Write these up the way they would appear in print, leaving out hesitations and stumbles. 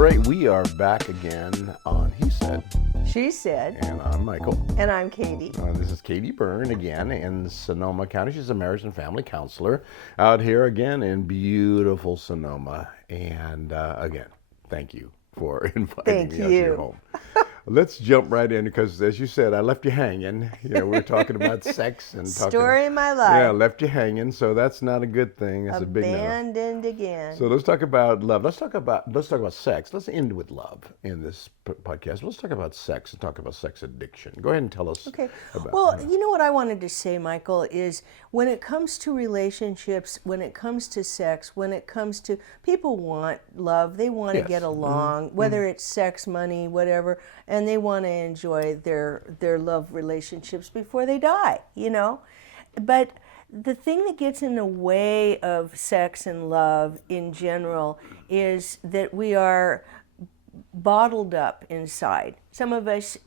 right, we are back again on He Said. She said. And I'm Michael. And I'm Katie. This is Katie Byrne again in Sonoma County. She's a marriage and family counselor out here again in beautiful Sonoma. And again, thank you for inviting me out to your home. Let's jump right in because, as you said, I left you hanging. You know, we're talking about sex and talking. Story of my life. Yeah, left you hanging. So that's not a good thing. That's a big no. Abandoned again. So let's talk about love. Let's talk about sex. Let's end with love in this podcast. Let's talk about sex and talk about sex addiction. Go ahead and tell us. Okay. About Well, that. you know what I wanted to say, Michael, is when it comes to relationships, when it comes to sex, when it comes to people want love, they want to get along, whether it's sex, money, whatever, and they want to enjoy their love relationships before they die, you know? But the thing that gets in the way of sex and love in general is that we are bottled up inside. Some of us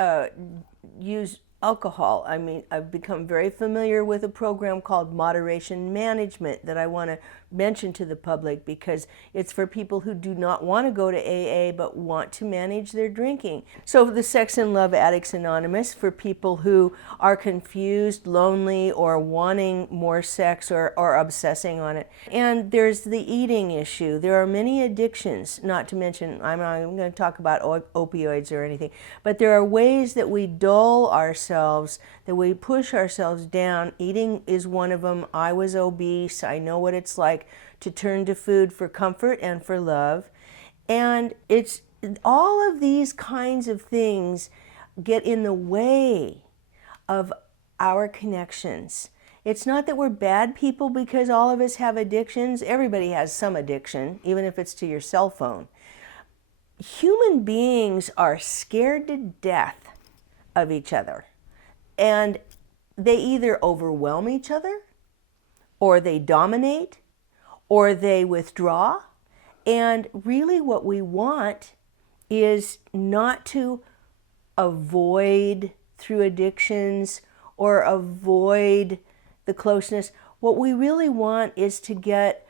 use alcohol. I mean, I've become very familiar with a program called Moderation Management that I want to mention to the public because it's for people who do not want to go to AA but want to manage their drinking. So the Sex and Love Addicts Anonymous for people who are confused, lonely, or wanting more sex or obsessing on it. And there's the eating issue. There are many addictions, not to mention, I'm not going to talk about opioids or anything, but there are ways that we dull ourselves, that we push ourselves down. Eating is one of them. I was obese. I know what it's like to turn to food for comfort and for love. And it's all of these kinds of things get in the way of our connections. It's not that we're bad people because all of us have addictions. Everybody has some addiction, even if it's to your cell phone. Human beings are scared to death of each other. And they either overwhelm each other, or they dominate, or they withdraw. And really what we want is not to avoid through addictions or avoid the closeness. What we really want is to get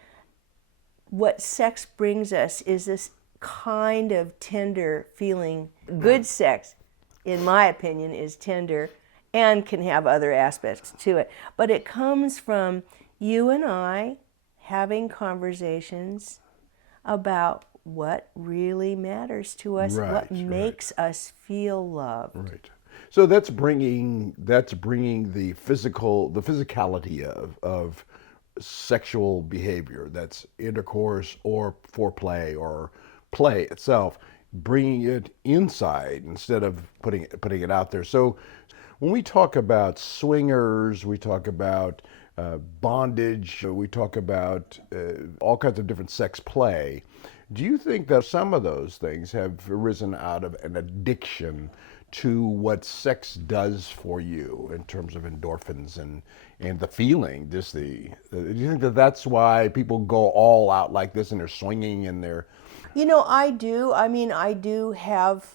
what sex brings us is this kind of tender feeling. Good sex, in my opinion, is tender and can have other aspects to it. But it comes from you and I having conversations about what really matters to us, what makes us feel loved. Right. So that's bringing the physicality of sexual behavior. That's intercourse or foreplay or play itself, bringing it inside instead of putting it out there. So when we talk about swingers, we talk about bondage, we talk about all kinds of different sex play. Do you think that some of those things have arisen out of an addiction to what sex does for you in terms of endorphins and the feeling? Do you think that that's why people go all out like this and they're swinging and they're... You know, I do. I mean, I do have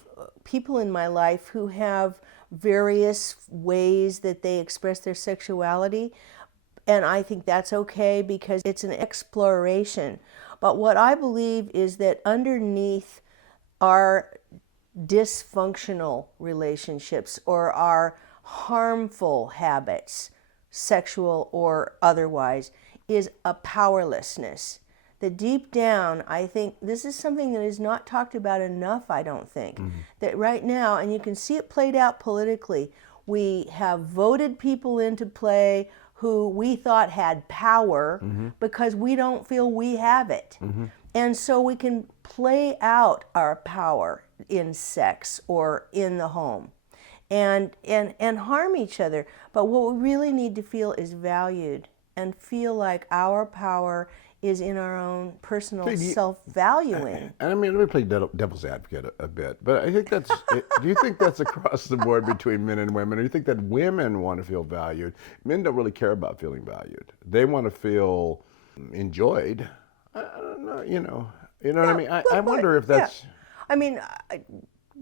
people in my life who have various ways that they express their sexuality. And I think that's okay because it's an exploration. But what I believe is that underneath our dysfunctional relationships or our harmful habits, sexual or otherwise, is a powerlessness. That deep down, I think this is something that is not talked about enough, I don't think. That right now, and you can see it played out politically, we have voted people into play who we thought had power because we don't feel we have it. And so we can play out our power in sex or in the home and harm each other. But what we really need to feel is valued and feel like our power is in our own personal self-valuing. And I mean, let me play devil's advocate a bit, but I think that's, do you think that's across the board between men and women? Or do you think that women want to feel valued? Men don't really care about feeling valued. They want to feel enjoyed. I don't know, you know what I mean? I wonder if that's... I mean,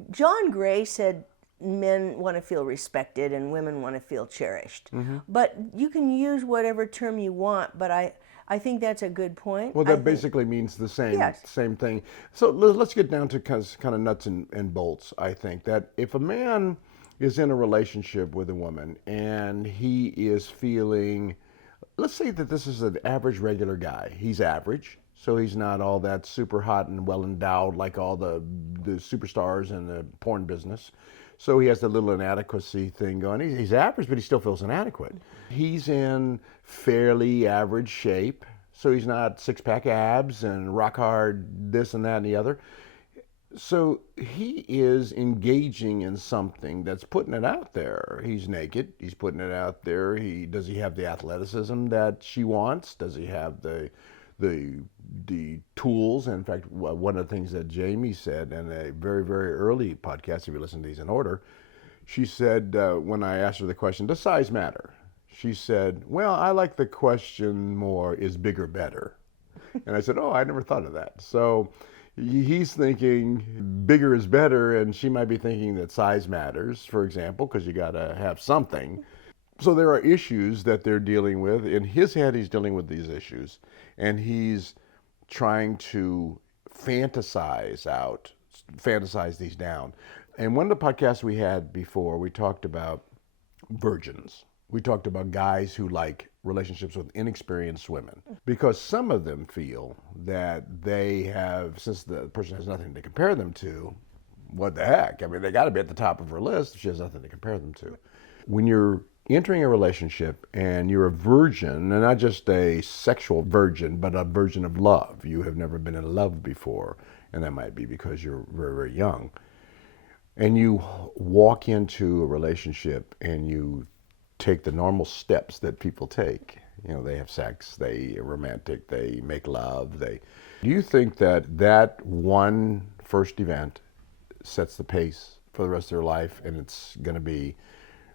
John Gray said men want to feel respected and women want to feel cherished. Mm-hmm. But you can use whatever term you want, but I think that's a good point. Well, that basically means the Yes. same thing. So let's get down to kind of nuts and bolts. I think that if a man is in a relationship with a woman and he is feeling, let's say that this is an average regular guy. He's average, so he's not all that super hot and well endowed like all the superstars in the porn business. So he has the little inadequacy thing going. He's average, but he still feels inadequate. He's in fairly average shape, so he's not six-pack abs and rock hard this and that and the other. So he is engaging in something that's putting it out there. He's naked. He's putting it out there. Does he have the athleticism that she wants? Does he have the tools? In fact, one of the things that Jamie said in a very, very early podcast, if you listen to these in order, she said, when I asked her the question, does size matter? She said, well, I like the question more, is bigger better? And I said, oh, I never thought of that. So he's thinking bigger is better, and she might be thinking that size matters, for example, because you got to have something. So there are issues that they're dealing with. In his head, he's dealing with these issues, and he's trying to fantasize these down. And one of the podcasts we had before, we talked about virgins. We talked about guys who like relationships with inexperienced women, because some of them feel that they have, since the person has nothing to compare them to, what the heck? I mean, they got to be at the top of her list if she has nothing to compare them to. When you're entering a relationship and you're a virgin, and not just a sexual virgin, but a virgin of love. You have never been in love before, and that might be because you're very, very young. And you walk into a relationship and you take the normal steps that people take. You know, they have sex, they are romantic, they make love. Do you think that one first event sets the pace for the rest of their life, and it's going to be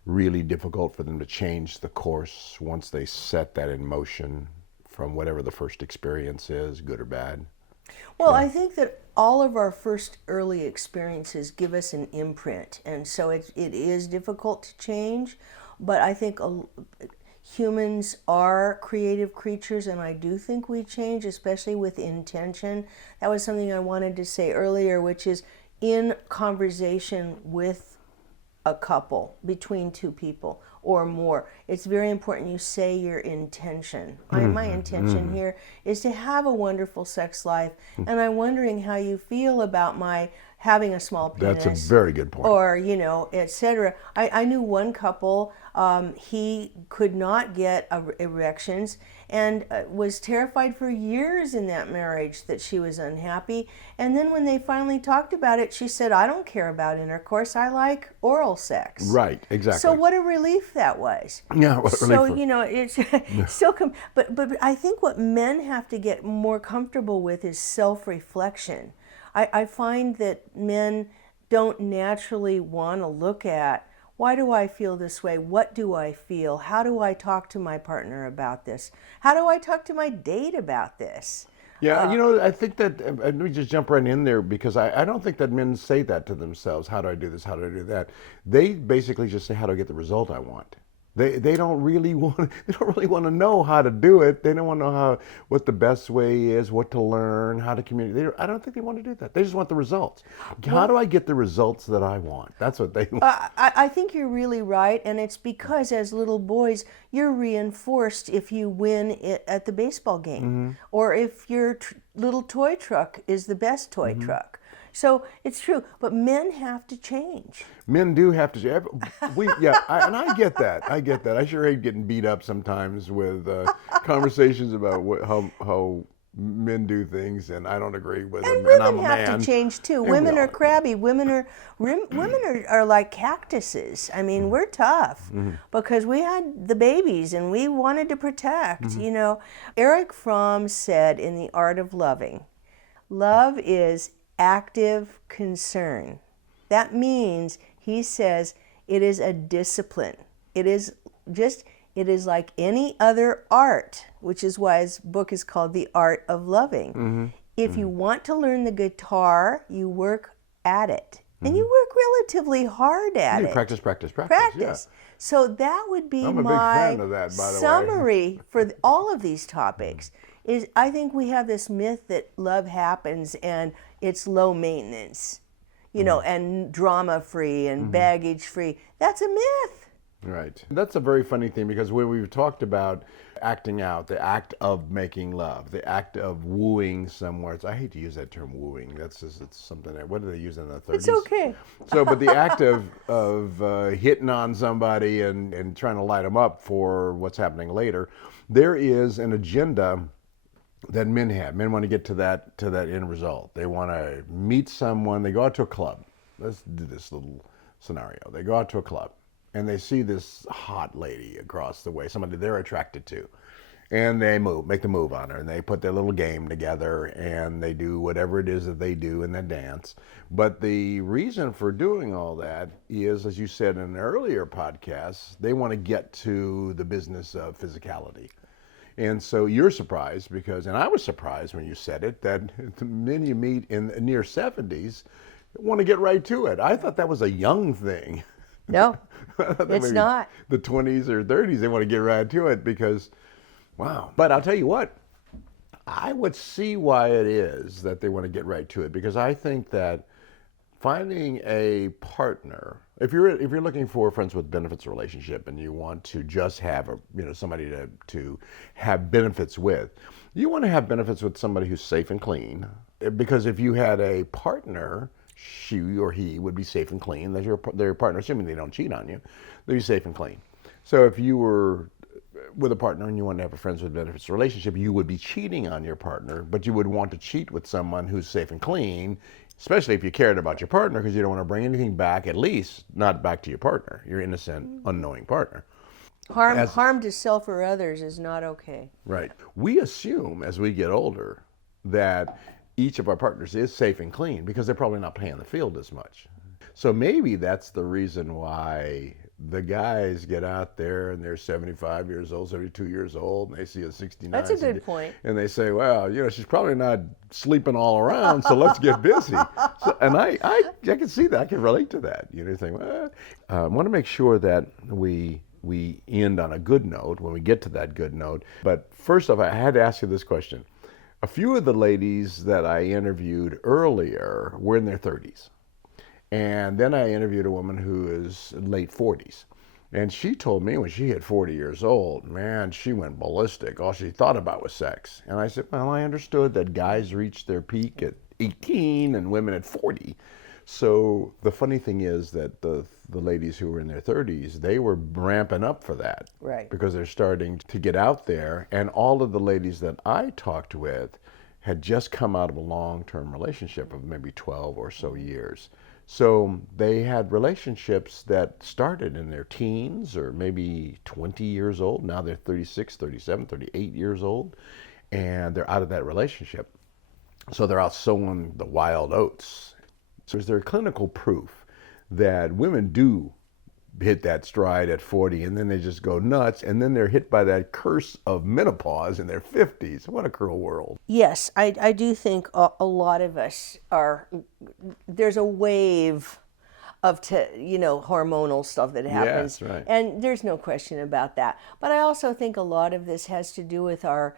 really difficult for them to change the course once they set that in motion from whatever the first experience is, good or bad? Well, I think that all of our first early experiences give us an imprint, and so it is difficult to change, but I think humans are creative creatures, and I do think we change, especially with intention. That was something I wanted to say earlier, which is in conversation with a couple, between two people or more, it's very important you say your intention. My intention here is to have a wonderful sex life, and I'm wondering how you feel about my having a small penis. That's a very good point. Or, etc. I knew one couple, he could not get erections and was terrified for years in that marriage that she was unhappy. And then when they finally talked about it, she said, I don't care about intercourse. I like oral sex. Right, exactly. So what a relief that was. Yeah, what a relief. So, it's still but I think what men have to get more comfortable with is self-reflection. I find that men don't naturally want to look at, why do I feel this way? What do I feel? How do I talk to my partner about this? How do I talk to my date about this? Yeah, I think that, let me just jump right in there, because I don't think that men say that to themselves. How do I do this? How do I do that? They basically just say, how do I get the result I want? They don't really want to know how to do it. They don't want to know what the best way is, what to learn, how to communicate. I don't think they want to do that. They just want the results. How do I get the results that I want? That's what they want. I think you're really right, and it's because as little boys, you're reinforced if you win at the baseball game, or if your little toy truck is the best toy truck. So it's true, but men have to change. Men do have to. And I get that. I sure hate getting beat up sometimes with conversations about how men do things, and I don't agree with them. And I'm a women have man. to change too. And Women we are all- crabby. Women are like cactuses. I mean, we're tough because we had the babies and we wanted to protect. Erich Fromm said in The Art of Loving, love is active concern. That means, he says, it is a discipline. It is like any other art, which is why his book is called The Art of Loving. If you want to learn the guitar, you work at it. and you work relatively hard at You it. practice, practice, practice. Practice. So that would be I'm a big my fan of that, by the way. summary for all of these topics. Is I think we have this myth that love happens and it's low maintenance, and drama free and baggage free. That's a myth. Right. That's a very funny thing, because when we've talked about acting out, the act of making love, the act of wooing someone. I hate to use that term wooing. It's something that, what do they use in the 30s? It's okay. So, but the act of hitting on somebody and trying to light them up for what's happening later, there is an agenda that men have. Men want to get to that end result. They want to meet someone. They go out to a club. Let's do this little scenario. They go out to a club and they see this hot lady across the way, somebody they're attracted to, and they make the move on her, and they put their little game together, and they do whatever it is that they do in that dance. But the reason for doing all that is, as you said in an earlier podcast, they want to get to the business of physicality. And so you're surprised because, and I was surprised when you said it, that the men you meet in the near 70s want to get right to it. I thought that was a young thing. No, it's not. The 20s or 30s, they want to get right to it because, wow. But I'll tell you what, I would see why it is that they want to get right to it, because I think that finding a partner, if you're looking for a friends with benefits relationship and you want to just have somebody to have benefits with, you want to have benefits with somebody who's safe and clean, because if you had a partner, she or he would be safe and clean. That's their partner, assuming they don't cheat on you, they'd be safe and clean. So if you were with a partner and you want to have a friends with benefits relationship, you would be cheating on your partner, but you would want to cheat with someone who's safe and clean, especially if you cared about your partner, because you don't want to bring anything back, at least not back to your partner, your innocent, unknowing partner. Harm to self or others is not okay. Right. We assume as we get older that each of our partners is safe and clean because they're probably not playing the field as much. So maybe that's the reason why the guys get out there and they're 75 years old, 72 years old, and they see a 69. That's a good point. And they say, well, she's probably not sleeping all around, so let's get busy. So, and I can see that. I can relate to that. You think, well, I want to make sure that we end on a good note when we get to that good note. But first off, I had to ask you this question. A few of the ladies that I interviewed earlier were in their 30s. And then I interviewed a woman who is late 40s. And she told me when she hit 40 years old, man, she went ballistic. All she thought about was sex. And I said, well, I understood that guys reach their peak at 18 and women at 40. So the funny thing is that the ladies who were in their 30s, they were ramping up for that. Right. Because they're starting to get out there. And all of the ladies that I talked with had just come out of a long-term relationship of maybe 12 or so years. So they had relationships that started in their teens or maybe 20 years old. Now they're 36, 37, 38 years old, and they're out of that relationship. So they're out sowing the wild oats. So is there clinical proof that women do hit that stride at 40 and then they just go nuts and then they're hit by that curse of menopause in their 50s? What a cruel world. Yes, I do think a lot of us are, there's a wave of hormonal stuff that happens. Yes, right. And there's no question about that. But I also think a lot of this has to do with our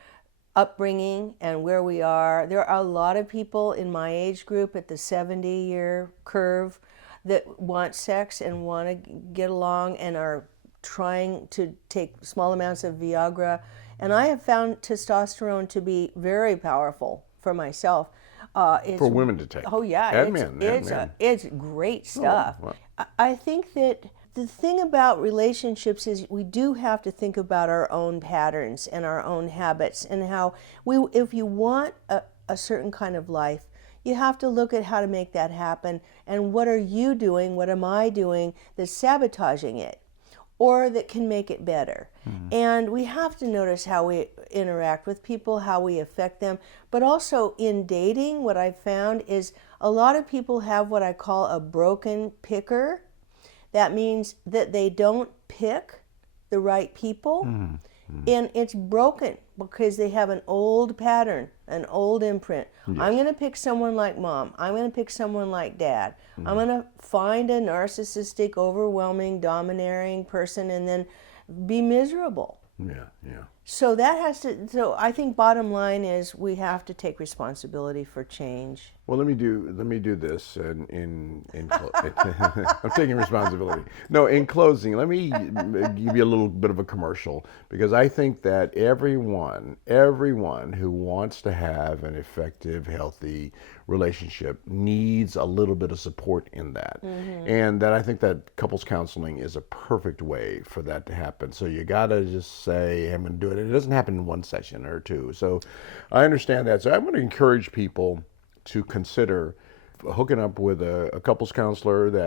upbringing and where we are. There are a lot of people in my age group at the 70-year curve that want sex and want to get along and are trying to take small amounts of Viagra. And I have found testosterone to be very powerful for myself. For women to take. Oh, yeah. And men. It's great stuff. Oh, well. I think that the thing about relationships is we do have to think about our own patterns and our own habits and how if you want a certain kind of life, you have to look at how to make that happen and what are you doing, what am I doing that's sabotaging it or that can make it better. Mm-hmm. And we have to notice how we interact with people, how we affect them. But also in dating, what I've found is a lot of people have what I call a broken picker. That means that they don't pick the right people. Mm-hmm. And it's broken because they have an old pattern, an old imprint. Yes. I'm going to pick someone like mom. I'm going to pick someone like dad. I'm going to find a narcissistic, overwhelming, domineering person and then be miserable. Yeah, yeah. So that has to, so I think bottom line is we have to take responsibility for change. Well, let me do this I'm taking responsibility. No, in closing, let me give you a little bit of a commercial, because I think that everyone who wants to have an effective, healthy relationship needs a little bit of support in that. And that I think that couples counseling is a perfect way for that to happen. So you got to just say, I'm going to do it. It doesn't happen in one session or two. So I understand that. So I want to encourage people to consider hooking up with a couples counselor that